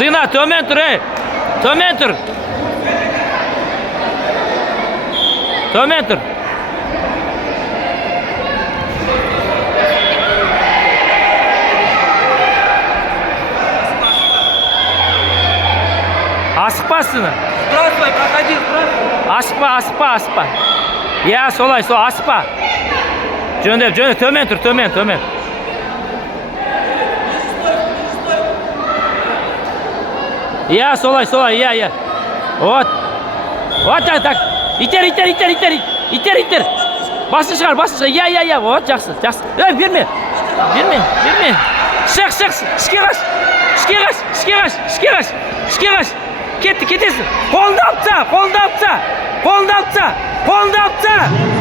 Sıyna tömen tur ey. Tömen tur. Tömen tur. Asıkpasın. Здравствуй, проходи, здравствуй. Asıkpa. Ya solay asıkpa. Жөндеп, төмен тұр, төмен. Ya solay, ya. Вот. Так. İter. Басын шығар. Ya. Вот, жақсы. Берме. Шық. Ішке қаш. Кетесің. Қолды алыпса.